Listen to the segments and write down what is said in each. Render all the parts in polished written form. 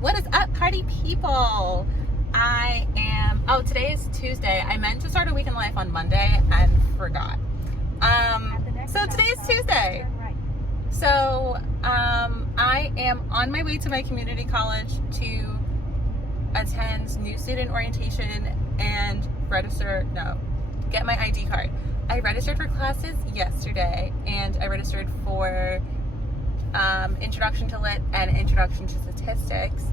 What is up, party people? Today is Tuesday. I meant to start a week in life on Monday and forgot. So today is Tuesday. So I am on my way to my community college to attend new student orientation and get my ID card. I registered for classes yesterday and I registered for Introduction to Lit and Introduction to Statistics.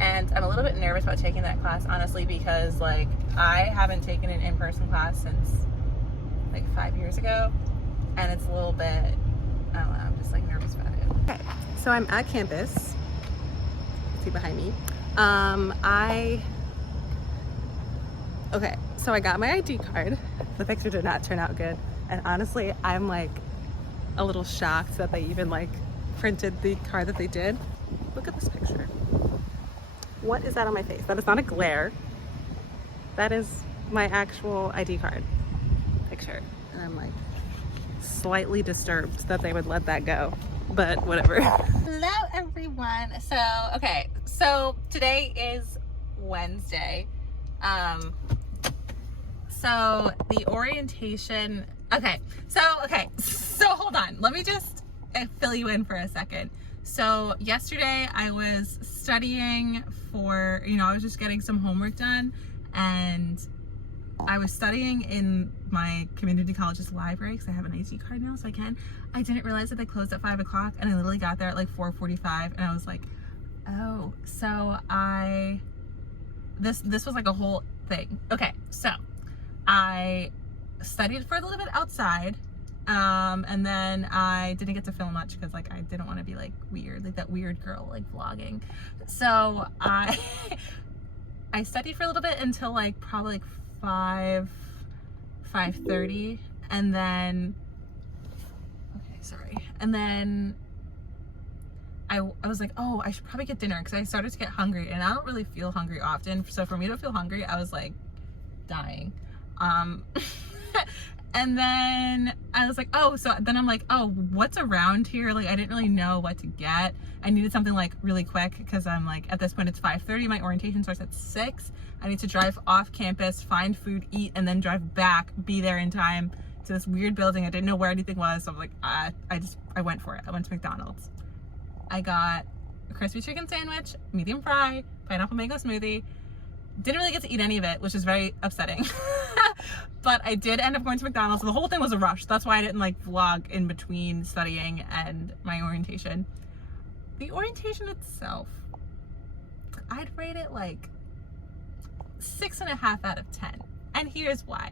And I'm a little bit nervous about taking that class, honestly, because I haven't taken an in-person class since 5 years ago. And it's a little bit, I don't know, I'm just nervous about it. Okay, so I'm at campus. See behind me. So I got my ID card. The picture did not turn out good. And honestly, I'm a little shocked that they even printed the card that they did. Look at this picture. What is that on my face? That is not a glare. That is my actual ID card picture. And I'm slightly disturbed that they would let that go, but whatever. Hello everyone. So today is Wednesday. So the orientation, so hold on. Let me just fill you in for a second. So yesterday I was studying for, I was just getting some homework done, and I was studying in my community college's library because I have an ID card now, so I can. I didn't realize that they closed at 5 o'clock, and I literally got there at 4:45, and I was like, oh, so this was a whole thing. Okay, so I studied for a little bit outside, and then I didn't get to film much because I didn't want to be weird, that weird girl vlogging. So I studied for a little bit until probably 5:30, and then and then I was like, oh, I should probably get dinner because I started to get hungry, and I don't really feel hungry often. So for me to feel hungry, I was dying. And then I was oh, what's around here? I didn't really know what to get. I needed something really quick because I'm at this point it's 5:30. My orientation starts at 6. I need to drive off campus, find food, eat, and then drive back, be there in time to this weird building. I didn't know where anything was. So I went for it. I went to McDonald's. I got a crispy chicken sandwich, medium fry, pineapple mango smoothie. Didn't really get to eat any of it, which is very upsetting. But I did end up going to McDonald's. So the whole thing was a rush. That's why I didn't vlog in between studying and my orientation. The orientation itself, I'd rate it 6.5 out of 10. And here's why.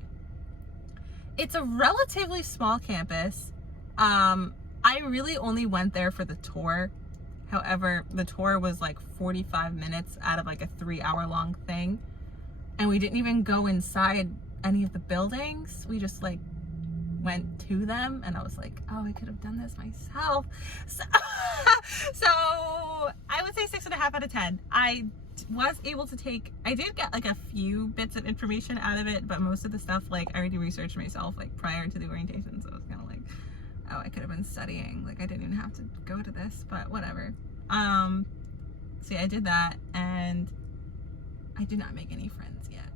It's a relatively small campus. I really only went there for the tour. However, the tour was 45 minutes out of a 3-hour long thing. And we didn't even go inside any of the buildings. We just went to them, and I was oh, I could have done this myself. So I would say 6.5 out of 10. I was able to I did get a few bits of information out of it, but most of the stuff I already researched myself prior to the orientation, so it was kind of oh, I could have been studying. I didn't even have to go to this, but whatever. So yeah, I did that, and I did not make any friends yet.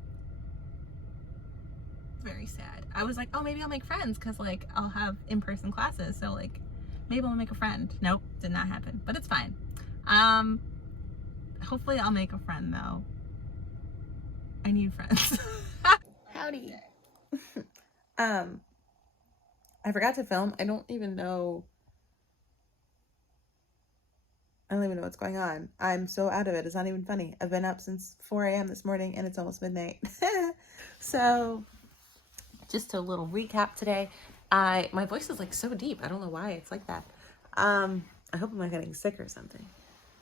Very sad. I was oh, maybe I'll make friends because I'll have in-person classes, so maybe I'll make a friend. Nope, did not happen, but it's fine. Hopefully I'll make a friend though. I need friends. Howdy. I forgot to film. I don't even know what's going on. I'm so out of it. It's not even funny. I've been up since 4 a.m. this morning, and it's almost midnight. So just a little recap today. My voice is so deep. I don't know why it's like that. I hope I'm not getting sick or something.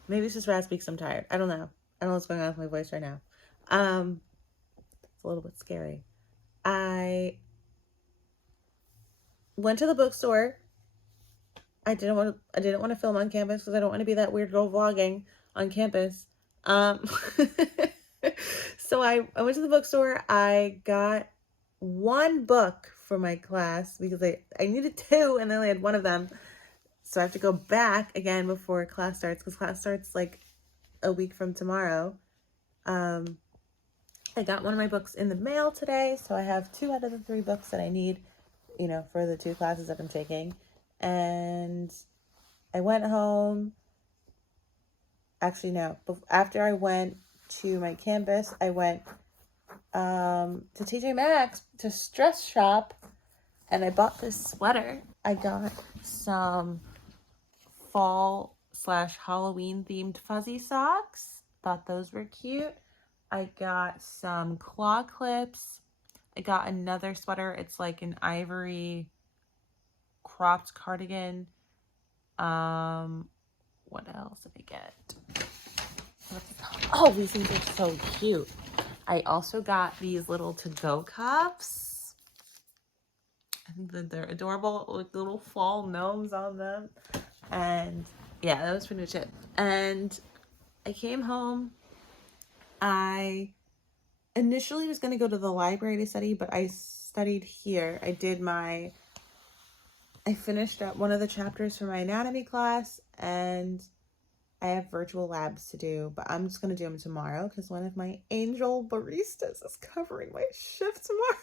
Maybe it's just raspy because I'm tired. I don't know. I don't know what's going on with my voice right now. It's a little bit scary. I went to the bookstore. I didn't want to film on campus because I don't want to be that weird girl vlogging on campus. So I went to the bookstore. I got one book for my class because I needed 2 and they only had one of them. So I have to go back again before class starts, because class starts a week from tomorrow. I got one of my books in the mail today, so I have 2 out of the 3 books that I need, for the 2 classes that I'm taking. And I went home. Actually, no. After I went to my campus, I went to TJ Maxx to stress shop, and I bought this sweater. I got some fall/Halloween themed fuzzy socks. Thought those were cute. I got some claw clips. I got another sweater. It's like an ivory cropped cardigan. What else did I get? Oh, these things are so cute. I also got these little to-go cups. I think that they're adorable, with little fall gnomes on them. And yeah, that was pretty much it. And I came home. I initially was going to go to the library to study, but I studied here. I finished up one of the chapters for my anatomy class, and I have virtual labs to do, but I'm just going to do them tomorrow because one of my angel baristas is covering my shift tomorrow.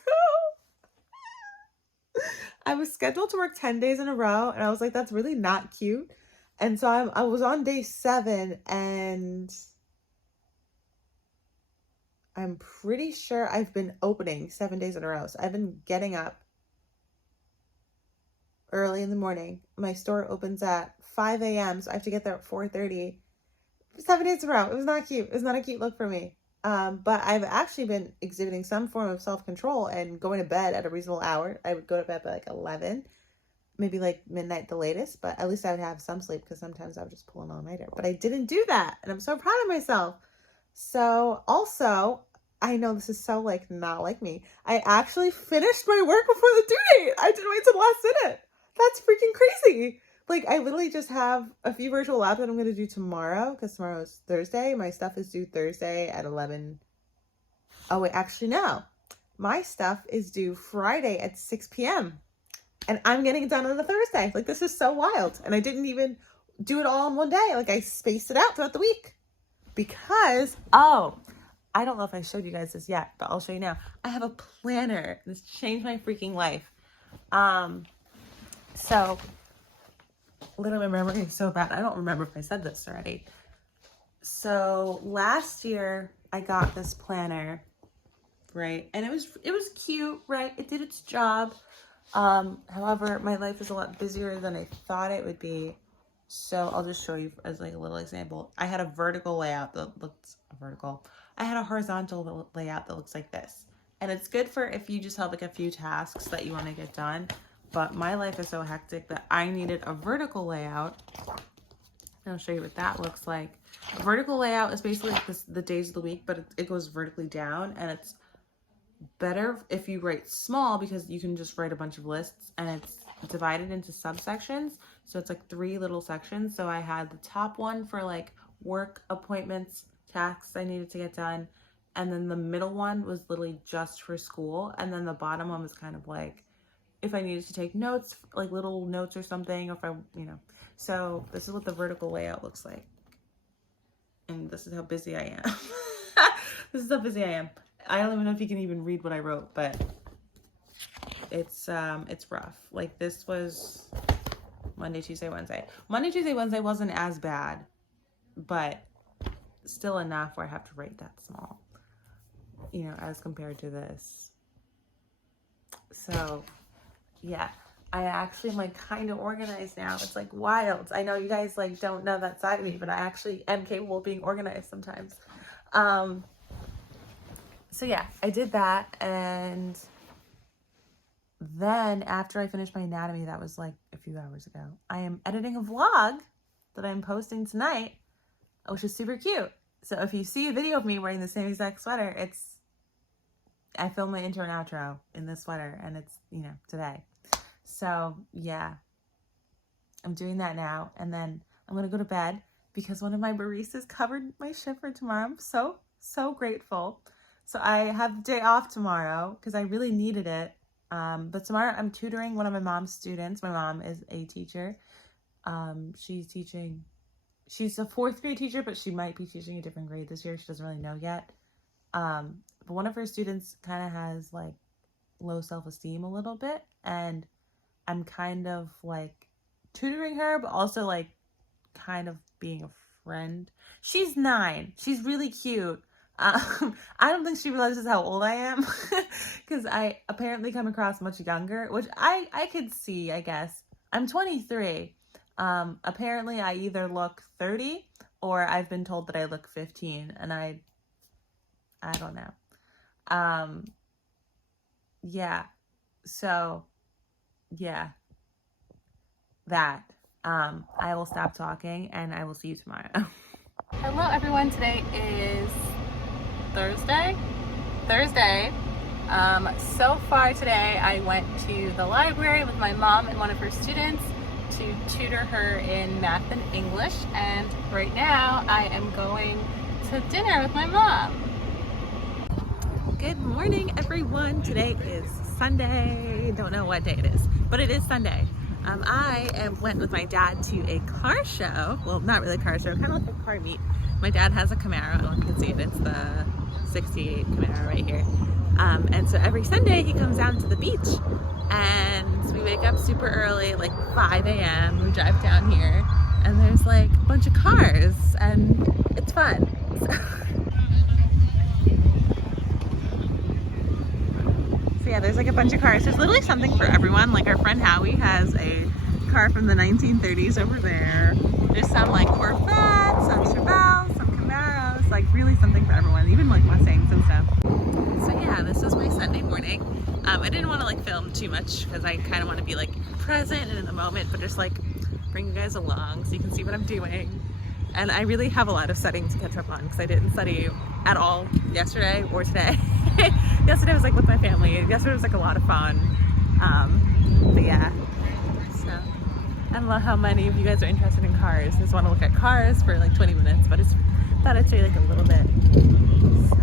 I was scheduled to work 10 days in a row, and I was like, that's really not cute. And so I was on day 7, and I'm pretty sure I've been opening 7 days in a row. So I've been getting up early in the morning. My store opens at 5 a.m. So I have to get there at 4:30. 7 days in a row. It was not cute. It was not a cute look for me. But I've actually been exhibiting some form of self-control and going to bed at a reasonable hour. I would go to bed by like 11, maybe like midnight the latest, but at least I would have some sleep because sometimes I would just pull an all-nighter. But I didn't do that, and I'm so proud of myself. So also, I know this is so like not like me. I actually finished my work before the due date. I didn't wait till the last minute. That's freaking crazy. Like, I literally just have a few virtual labs that I'm going to do tomorrow because tomorrow is Thursday. My stuff is due Thursday at 11. Oh, wait, actually, no. My stuff is due Friday at 6 p.m. And I'm getting it done on a Thursday. Like, this is so wild. And I didn't even do it all in one day. Like, I spaced it out throughout the week. Because, I don't know if I showed you guys this yet, but I'll show you now. I have a planner. This changed my freaking life. So, literally my memory is so bad. I don't remember if I said this already. So, last year, I got this planner, right? And it was cute, right? It did its job. However, my life is a lot busier than I thought it would be. So I'll just show you as like a little example. I had a vertical layout that looked vertical. I had a horizontal layout that looks like this. And it's good for if you just have like a few tasks that you want to get done. But my life is so hectic that I needed a vertical layout. And I'll show you what that looks like. A vertical layout is basically like the days of the week, but it goes vertically down, and it's better if you write small because you can just write a bunch of lists, and it's divided into subsections. So it's like 3 little sections. So I had the top one for like work, appointments, tasks I needed to get done. And then the middle one was literally just for school. And then the bottom one was kind of like if I needed to take notes, like little notes or something, or if I, So this is what the vertical layout looks like. And this is how busy I am. This is how busy I am. I don't even know if you can even read what I wrote, but it's rough. Like, this was Monday, Tuesday, Wednesday. Monday, Tuesday, Wednesday wasn't as bad, but still enough where I have to write that small, as compared to this. So, yeah, I actually am like kind of organized now. It's like wild. I know you guys like don't know that side of me, but I actually am capable of being organized sometimes. So yeah, I did that, and then after I finished my anatomy, that was like a few hours ago, I am editing a vlog that I'm posting tonight, which is super cute. So if you see a video of me wearing the same exact sweater, I filmed my intro and outro in this sweater, and it's, today. So yeah, I'm doing that now, and then I'm going to go to bed because one of my baristas covered my shift for tomorrow. I'm so, so grateful. So I have the day off tomorrow because I really needed it. But tomorrow I'm tutoring one of my mom's students. My mom is a teacher. She's teaching she's a 4th grade teacher, but she might be teaching a different grade this year. She doesn't really know yet. But one of her students kind of has like low self-esteem a little bit, and I'm kind of like tutoring her, but also like kind of being a friend. She's 9. She's really cute. I don't think she realizes how old I am because I apparently come across much younger, which I could see, I guess. I'm 23. Apparently I either look 30 or I've been told that I look 15, and I don't know. Yeah. So, yeah. That. I will stop talking and I will see you tomorrow. Hello everyone, today is Thursday. So far today I went to the library with my mom and one of her students to tutor her in math and English, and right now I am going to dinner with my mom. Good morning everyone. Today is Sunday. Don't know what day it is, but it is Sunday. I went with my dad to a car show. Well, not really a car show, kind of like a car meet. My dad has a Camaro. I don't know if you can see it. It's the 68 Camaro right here. And so every Sunday he comes down to the beach, and we wake up super early, like 5 a.m. We drive down here, and there's like a bunch of cars, and it's fun. So yeah, there's like a bunch of cars. There's literally something for everyone. Like our friend Howie has a car from the 1930s over there. There's some like Corvettes, some Chevelles, some Camaros, like really something for everyone, even like Mustangs and stuff. So yeah, this was my Sunday morning. I didn't want to like film too much because I kind of want to be like present and in the moment, but just like bring you guys along so you can see what I'm doing. And I really have a lot of studying to catch up on because I didn't study at all yesterday or today. Yesterday was like with my family. Yesterday was like a lot of fun. But yeah, so I don't know how many of you guys are interested in cars. Just want to look at cars for like 20 minutes, but thought I'd say like a little bit. So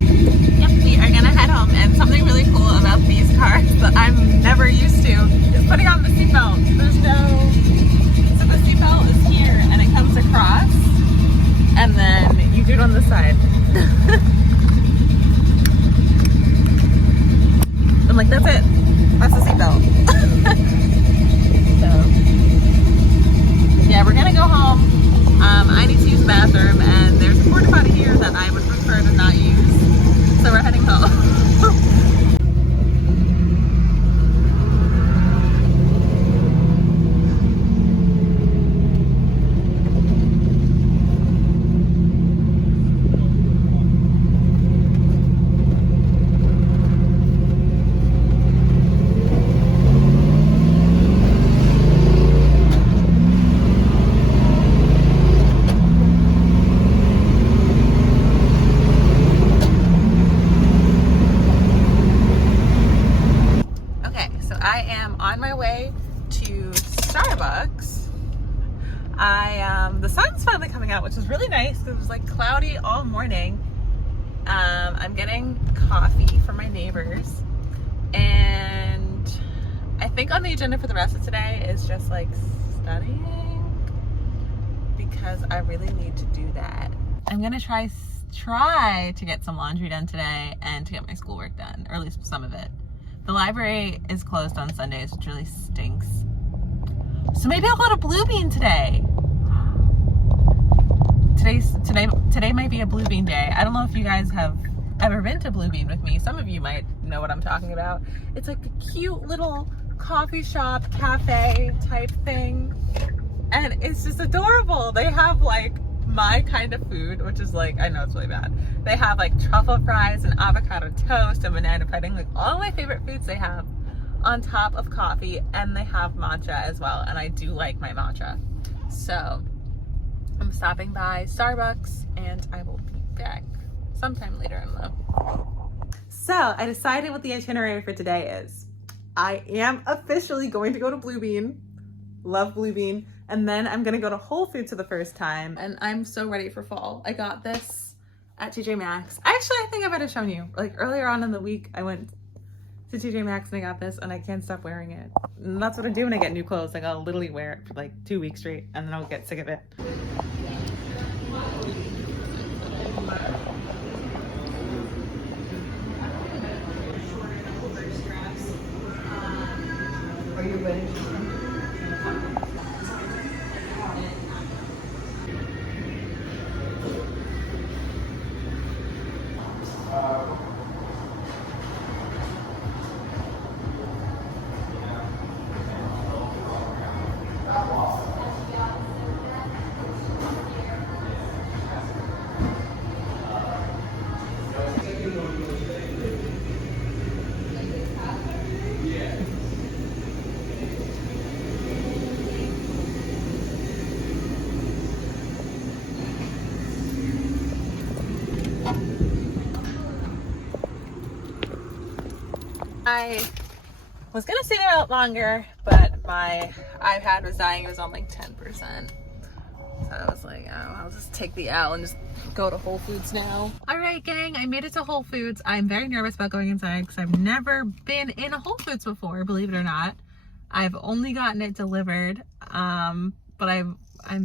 yep, we are gonna head home, and something really cool about these cars that I'm never used to is putting on the seatbelt. So the seatbelt is here and it comes across, and then you do it on the side. I'm like, that's it. That's the seatbelt. So, yeah, we're gonna go home. I need to use the bathroom, and there's a porta potty here that I would prefer to not use. So we're heading home. On my way to Starbucks. The sun's finally coming out, which is really nice because it was like cloudy all morning. I'm getting coffee from my neighbors, and I think on the agenda for the rest of today is just like studying, because I really need to do that. I'm gonna try to get some laundry done today and to get my schoolwork done, or at least some of it. The library is closed on Sundays, which really stinks. So maybe I'll go to Blue Bean today. Today might be a Blue Bean day. I don't know if you guys have ever been to Blue Bean with me. Some of you might know what I'm talking about. It's like a cute little coffee shop, cafe type thing. And it's just adorable. They have like my kind of food, which is like, I know it's really bad. They have like truffle fries and avocado toast and banana pudding, like all my favorite foods they have on top of coffee, and they have matcha as well, and I do like my matcha. So I'm stopping by Starbucks and I will be back sometime later in the... So I decided what the itinerary for today is. I am officially going to go to Blue Bean. Love Blue Bean. And then I'm gonna go to Whole Foods for the first time, and I'm so ready for fall. I got this at TJ Maxx. Actually, I think I might have shown you, like earlier on in the week, I went to TJ Maxx and I got this and I can't stop wearing it. And that's what I do when I get new clothes. Like I'll literally wear it for like 2 weeks straight and then I'll get sick of it. Are you ready? I was gonna stay there a lot longer, but my iPad was dying. It was on like 10%. So I was like, oh, I'll just take the L and just go to Whole Foods now. All right, gang, I made it to Whole Foods. I'm very nervous about going inside because I've never been in a Whole Foods before, believe it or not. I've only gotten it delivered, but I'm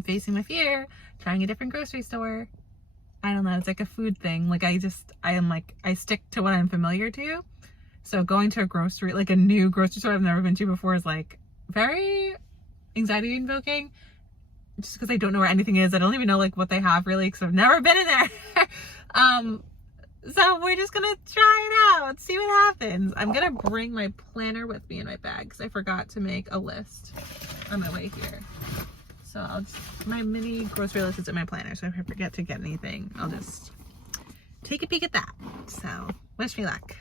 facing my fear, trying a different grocery store. I don't know, it's like a food thing. Like I stick to what I'm familiar to. So going to a new grocery store I've never been to before is like very anxiety invoking, just because I don't know where anything is. I don't even know like what they have really, because I've never been in there. So we're just gonna try it out, see what happens. I'm gonna bring my planner with me in my bag because I forgot to make a list on my way here. So my mini grocery list is in my planner, so if I forget to get anything, I'll just take a peek at that. So wish me luck.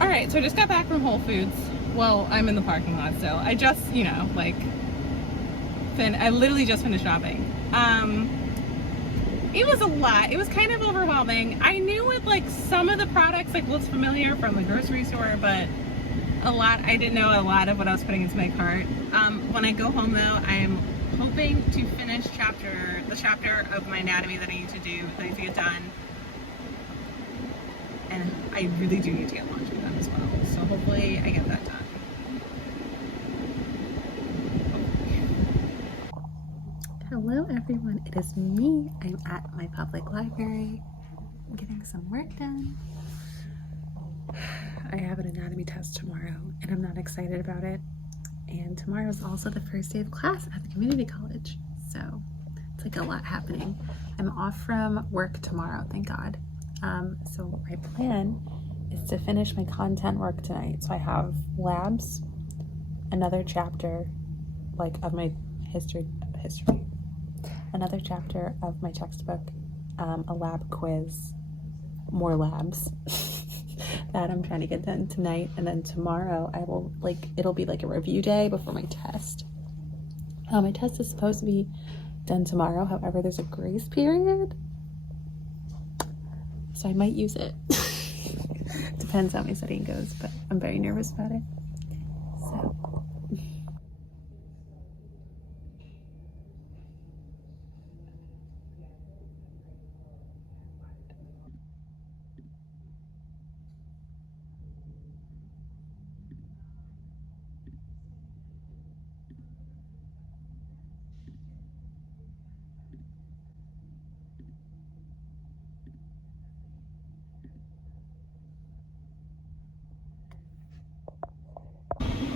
All right, so I just got back from Whole Foods. Well, I'm in the parking lot still. I just, I literally just finished shopping. It was a lot. It was kind of overwhelming. I knew with like some of the products like looked familiar from the grocery store, but I didn't know a lot of what I was putting into my cart. When I go home though, I'm hoping to finish the chapter of my anatomy that I need to get done. And I really do need to get laundry done as well. So hopefully I get that done. Hello everyone, it is me. I'm at my public library. I'm getting some work done. I have an anatomy test tomorrow and I'm not excited about it. And tomorrow is also the first day of class at the community college. So it's like a lot happening. I'm off from work tomorrow, thank God. So my plan is to finish my content work tonight. So I have labs, another chapter of my history, another chapter of my textbook, a lab quiz, more labs that I'm trying to get done tonight. And then tomorrow I will it'll be like a review day before my test. My test is supposed to be done tomorrow. However, there's a grace period. So I might use it. Depends how my studying goes, but I'm very nervous about it. So.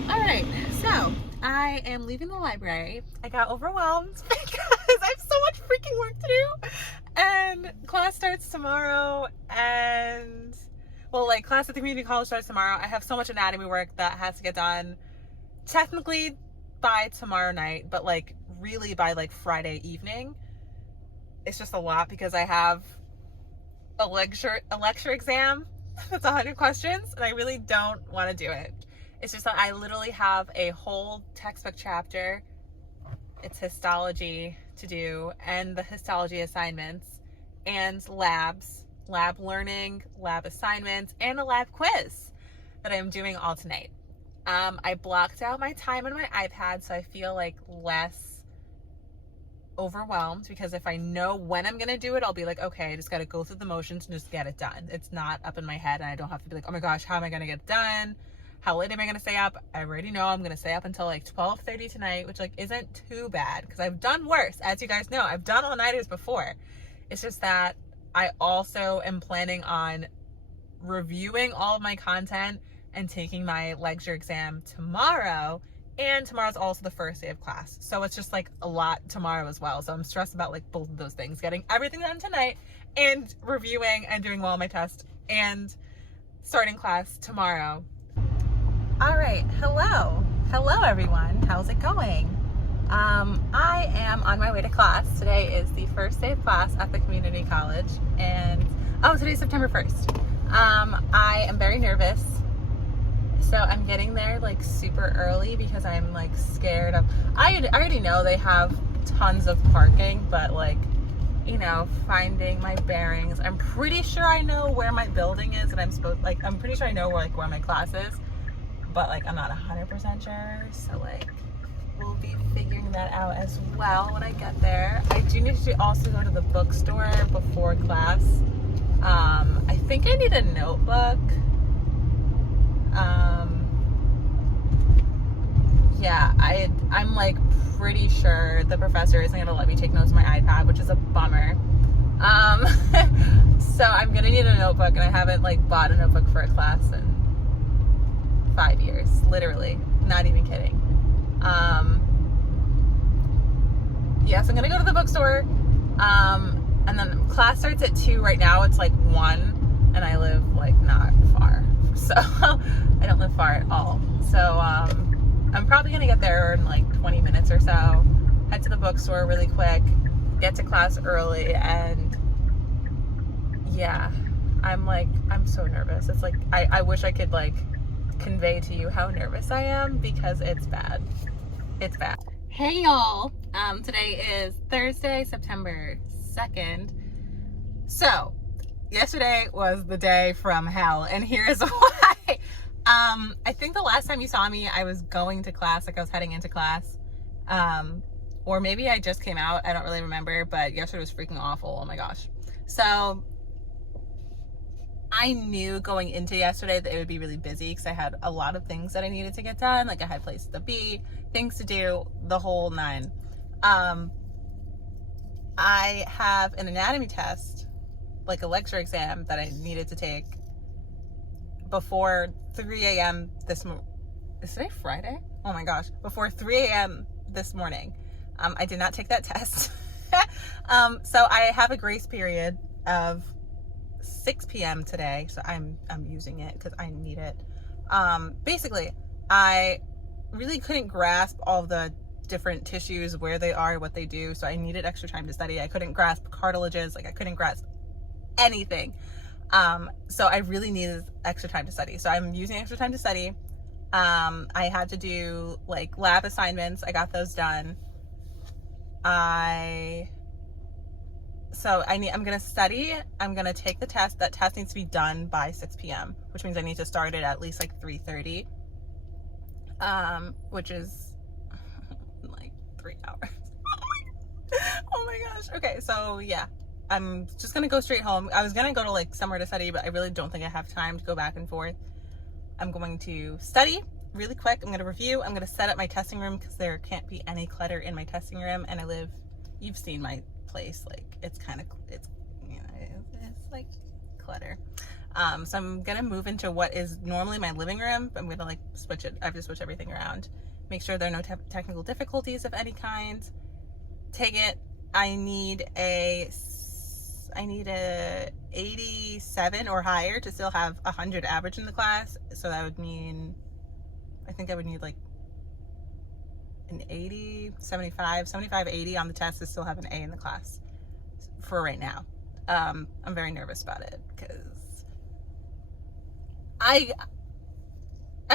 Alright, so I am leaving the library. I got overwhelmed because I have so much freaking work to do. And class starts tomorrow and, class at the community college starts tomorrow. I have so much anatomy work that has to get done technically by tomorrow night, but really by Friday evening. It's just a lot because I have a lecture exam that's 100 questions and I really don't want to do it. It's just that I literally have a whole textbook chapter. It's histology to do and the histology assignments and labs, lab learning, lab assignments, and a lab quiz that I'm doing all tonight. I blocked out my time on my iPad so I feel like less overwhelmed, because if I know when I'm gonna do it, I'll be like, okay, I just gotta go through the motions and just get it done. It's not up in my head, and I don't have to be like, oh my gosh, how am I gonna get it done? How late am I gonna stay up? I already know I'm gonna stay up until like 12:30 tonight, which like isn't too bad because I've done worse. As you guys know, I've done all-nighters before. It's just that I also am planning on reviewing all of my content and taking my lecture exam tomorrow. And tomorrow's also the first day of class. So it's just like a lot tomorrow as well. So I'm stressed about like both of those things, getting everything done tonight and reviewing and doing well on my test and starting class tomorrow. All right, hello everyone. How's it going? I am on my way to class. Today is the first day of class at the community college, and today's September 1st. I am very nervous. So I'm getting there like super early because I'm like scared of, I already know they have tons of parking, but like, you know, finding my bearings. I'm pretty sure I know where my building is, and I'm pretty sure I know where my class is, but like I'm not 100% sure. So like we'll be figuring that out as well when I get there. I do need to also go to the bookstore before class. I think I need a notebook. Yeah, I'm like pretty sure the professor isn't gonna let me take notes on my iPad, which is a bummer. So I'm gonna need a notebook, and I haven't like bought a notebook for a class in 5 years, literally, not even kidding. Yes, I'm gonna go to the bookstore, and then class starts at 2. Right now it's like 1, and I live like not far, so I don't live far at all. So I'm probably gonna get there in like 20 minutes or so, head to the bookstore really quick, get to class early, and yeah, I'm so nervous. It's like I wish I could like convey to you how nervous I am, because it's bad. It's bad. Hey y'all, today is Thursday, September 2nd. So yesterday was the day from hell, and here's why. I think the last time you saw me, I was going to class, like I was heading into class, or maybe I just came out, I don't really remember, but yesterday was freaking awful. Oh my gosh. So I knew going into yesterday that it would be really busy because I had a lot of things that I needed to get done. Like I had places to be, things to do, the whole 9. I have an anatomy test, like a lecture exam that I needed to take before 3 a.m. this morning. Is today Friday? Oh my gosh. Before 3 a.m. this morning. I did not take that test. So I have a grace period of 6 p.m. today. So I'm using it because I need it. Basically, I really couldn't grasp all the different tissues, where they are, what they do. So I needed extra time to study. I couldn't grasp cartilages. Like I couldn't grasp anything. So I really needed extra time to study. So I'm using extra time to study. I had to do like lab assignments. I got those done. I'm going to study. I'm going to take the test. That test needs to be done by 6 p.m., which means I need to start it at least like 3:30, which is like 3 hours. Oh my gosh. Okay. So yeah, I'm just going to go straight home. I was going to go to like somewhere to study, but I really don't think I have time to go back and forth. I'm going to study really quick. I'm going to review. I'm going to set up my testing room because there can't be any clutter in my testing room. And you've seen my place, like it's like clutter. So I'm going to move into what is normally my living room. I'm going to like switch it. I have to switch everything around. Make sure there are no technical difficulties of any kind. Take it. I need a 87 or higher to still have 100 average in the class. So that would mean, I think I would need like an 80, 75, 80 on the test to still have an A in the class for right now. I'm very nervous about it because I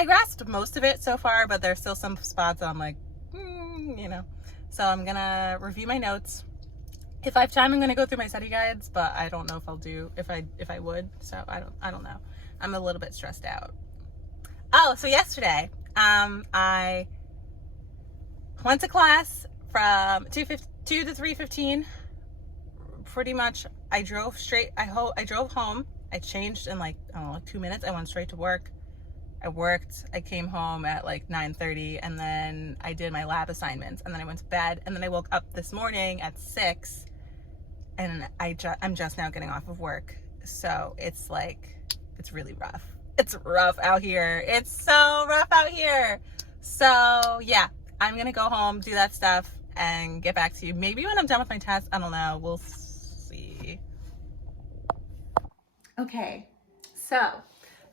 grasped most of it so far, but there's still some spots that I'm like, you know. So I'm gonna review my notes. If I have time, I'm gonna go through my study guides, but I don't know if I would. So I don't know. I'm a little bit stressed out. Oh, so yesterday, I went to class from 2 to 3:15. Pretty much, I drove straight. I drove home. I changed in like, I don't know, like 2 minutes. I went straight to work. I worked. I came home at like 9:30, and then I did my lab assignments, and then I went to bed, and then I woke up this morning at 6, and I'm just now getting off of work. So it's like, it's really rough. It's rough out here. It's so rough out here. So yeah, I'm gonna go home, do that stuff, and get back to you. Maybe when I'm done with my test. I don't know. We'll see. Okay, so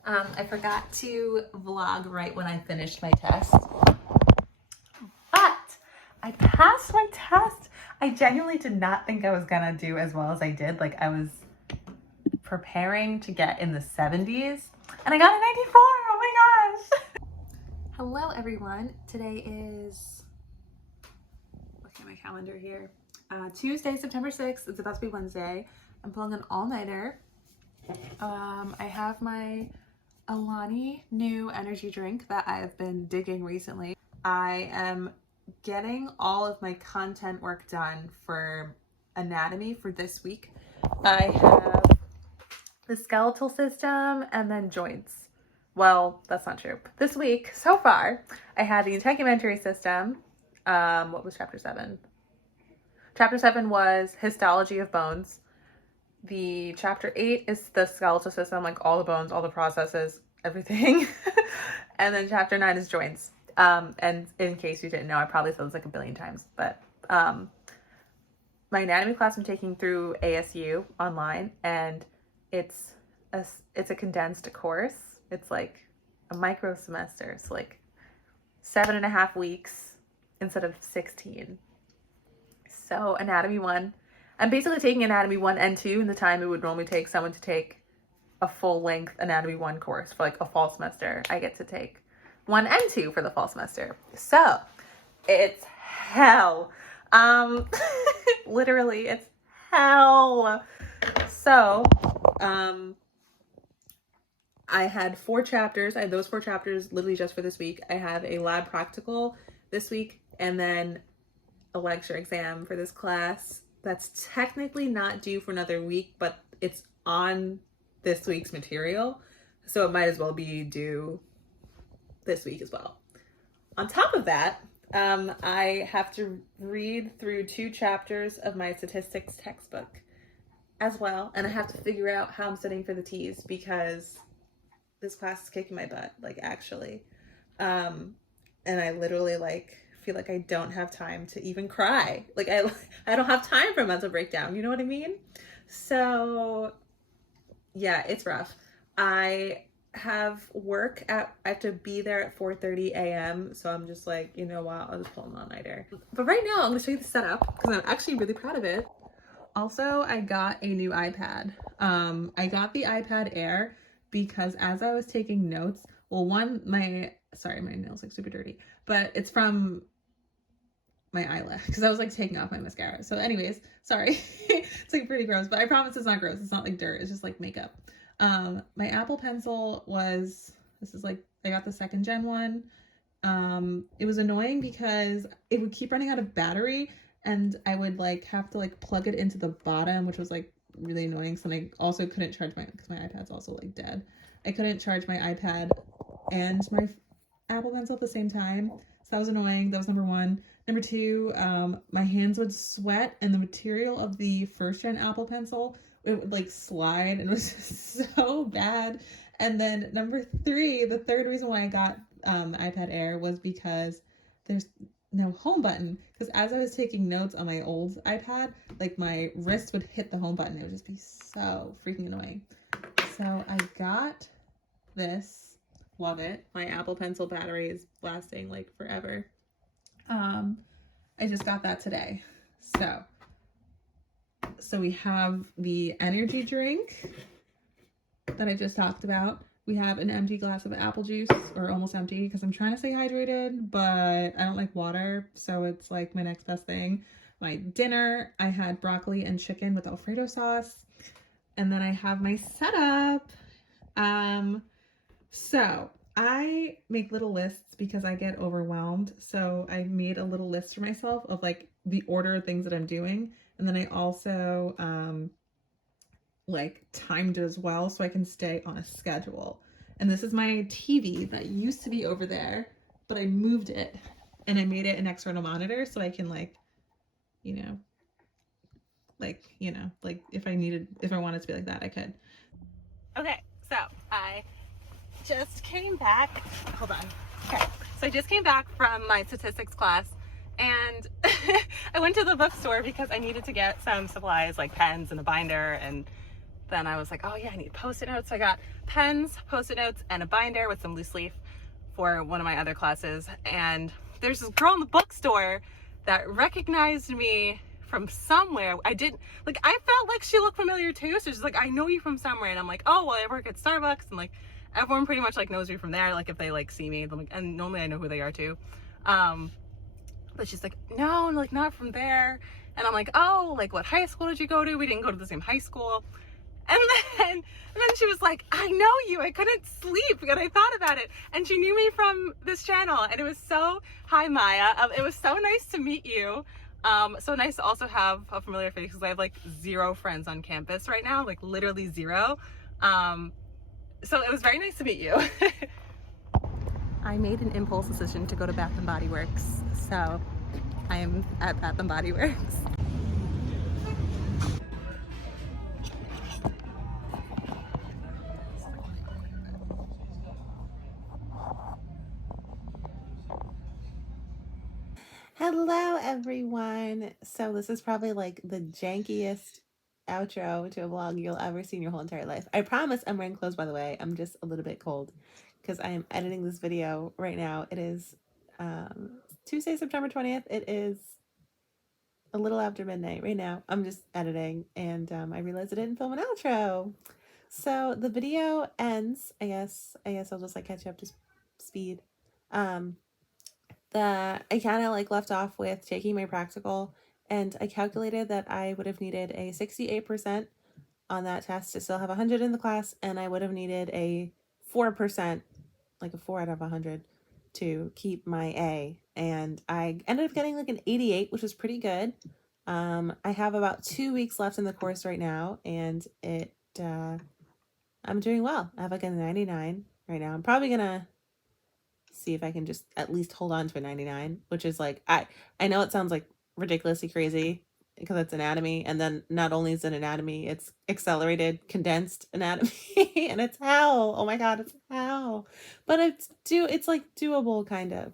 I forgot to vlog right when I finished my test, but I passed my test. I genuinely did not think I was gonna do as well as I did. Like, I was preparing to get in the 70s, and I got a 94. Oh my gosh. Hello everyone. Today is, looking at my calendar here, Tuesday, September 6th. It's about to be Wednesday. I'm pulling an all-nighter. I have my Alani new energy drink that I've been digging recently. I am getting all of my content work done for anatomy for this week. I have the skeletal system and then joints. Well, that's not true. This week, so far, I had the integumentary system. What was chapter 7? Chapter 7 was histology of bones. The chapter 8 is the skeletal system, like all the bones, all the processes, everything. And then chapter 9 is joints. And in case you didn't know, I probably said this like a billion times, but my anatomy class I'm taking through ASU online, and it's a condensed course. It's like a micro semester. So like 7.5 weeks instead of 16. So anatomy 1. I'm basically taking anatomy 1 and 2 in the time it would normally take someone to take a full-length anatomy 1 course for like a fall semester. I get to take 1 and 2 for the fall semester. So it's hell. Literally, it's hell. So I had 4 chapters. I had those 4 chapters literally just for this week. I have a lab practical this week, and then a lecture exam for this class that's technically not due for another week, but it's on this week's material, so it might as well be due this week as well. On top of that, I have to read through 2 chapters of my statistics textbook as well, and I have to figure out how I'm studying for the T's, because this class is kicking my butt, like, actually. And I literally like feel like I don't have time to even cry. Like, I don't have time for a mental breakdown, you know what I mean? So yeah, it's rough. I have work I have to be there at 4:30 a.m. So I'm just like, you know what, I'll just pull an all-nighter. But right now I'm gonna show you the setup because I'm actually really proud of it. Also, I got a new iPad. I got the iPad Air because as I was taking notes, well, my nails look super dirty, but it's from my eyelash because I was like taking off my mascara. So anyways, sorry. It's like pretty gross, but I promise it's not gross. It's not like dirt. It's just like makeup. My Apple Pencil this is like, I got the 2nd gen one. It was annoying because it would keep running out of battery, and I would like have to like plug it into the bottom, which was like really annoying. So I also couldn't charge because my iPad's also like dead. I couldn't charge my iPad and my Apple Pencil at the same time. So that was annoying. That was number 1. Number 2, my hands would sweat, and the material of the 1st gen Apple Pencil, it would like slide, and it was just so bad. And then number 3, the 3rd reason why I got the iPad Air was because there's no home button. Because as I was taking notes on my old iPad, like my wrist would hit the home button. It would just be so freaking annoying. So I got this. Love it. My Apple Pencil battery is lasting like forever. I just got that today. So we have the energy drink that I just talked about. We have an empty glass of apple juice, or almost empty, because I'm trying to stay hydrated, but I don't like water, so it's like my next best thing. My dinner, I had broccoli and chicken with Alfredo sauce. And then I have my setup. So I make little lists because I get overwhelmed. So I made a little list for myself of like the order of things that I'm doing. And then I also like timed it as well so I can stay on a schedule. And this is my TV that used to be over there, but I moved it and I made it an external monitor so I can like, you know, like if I wanted to be like that, I could. Okay, so I just came back. Hold on. Okay, so I just came back from my statistics class, and I went to the bookstore because I needed to get some supplies like pens and a binder, and then I was like, oh yeah, I need post-it notes. So I got pens, post-it notes, and a binder with some loose leaf for one of my other classes. And there's this girl in the bookstore that recognized me from somewhere. I felt like she looked familiar too. So she's like, I know you from somewhere. And I'm like, oh, well, I work at Starbucks. And like, everyone pretty much like knows me from there. Like if they like see me, like, and normally I know who they are too. But she's like, no, like not from there. And I'm like, oh, like what high school did you go to? We didn't go to the same high school. And then she was like, I know you. I couldn't sleep and I thought about it. And she knew me from this channel. And it was so, hi Maya. It was so nice to meet you. So nice to also have a familiar face because I have like 0 friends on campus right now, like literally 0. So it was very nice to meet you. I made an impulse decision to go to Bath & Body Works. So I am at Bath & Body Works. Hello everyone. So this is probably like the jankiest outro to a vlog you'll ever see in your whole entire life. I promise I'm wearing clothes, by the way. I'm just a little bit cold because I am editing this video right now. It is Tuesday, September 20th. It is a little after midnight right now. I'm just editing and I realized I didn't film an outro. So the video ends, I guess I'll just like catch you up to speed. I kind of like left off with taking my practical, and I calculated that I would have needed a 68% on that test to still have 100 in the class, and I would have needed a 4%, like a 4 out of 100 to keep my A, and I ended up getting like an 88, which was pretty good. I have about 2 weeks left in the course right now, and I'm doing well. I have like a 99 right now. I'm probably gonna see if I can just at least hold on to a 99, which is like, I know it sounds like ridiculously crazy because it's anatomy, and then not only is it anatomy, it's accelerated condensed anatomy and it's hell. Oh my god, it's hell. But it's like doable kind of.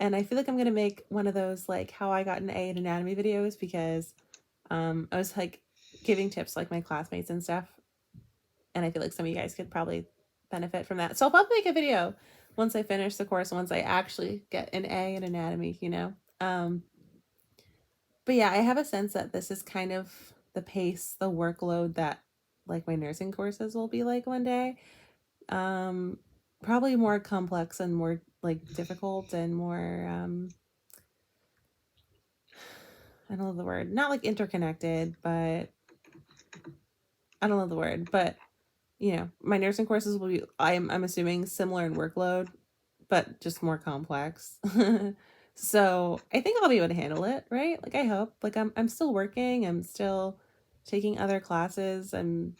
And I feel like I'm gonna make one of those like how I got an A in anatomy videos because I was like giving tips like my classmates and stuff, and I feel like some of you guys could probably benefit from that. So I'll probably make a video once I finish the course, once I actually get an A in anatomy, you know? But yeah, I have a sense that this is kind of the pace, the workload that like my nursing courses will be like one day. Probably more complex and more like difficult and more, I don't know the word, not like interconnected, but I don't know the word, but you know, my nursing courses will be, I'm assuming similar in workload, but just more complex. So I think I'll be able to handle it, right? Like I hope. Like I'm still working, I'm still taking other classes, I'm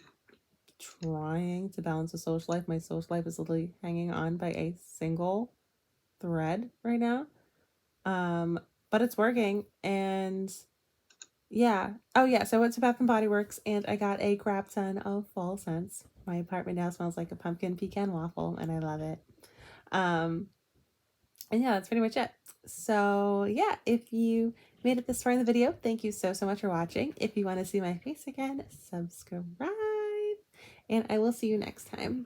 trying to balance a social life. My social life is literally hanging on by a single thread right now. But it's working, and yeah. Oh yeah, so I went to Bath and Body Works and I got a crap ton of fall scents. My apartment now smells like a pumpkin pecan waffle and I love it. And yeah, that's pretty much it. So yeah, if you made it this far in the video, thank you so much for watching. If you want to see my face again, subscribe, and I will see you next time.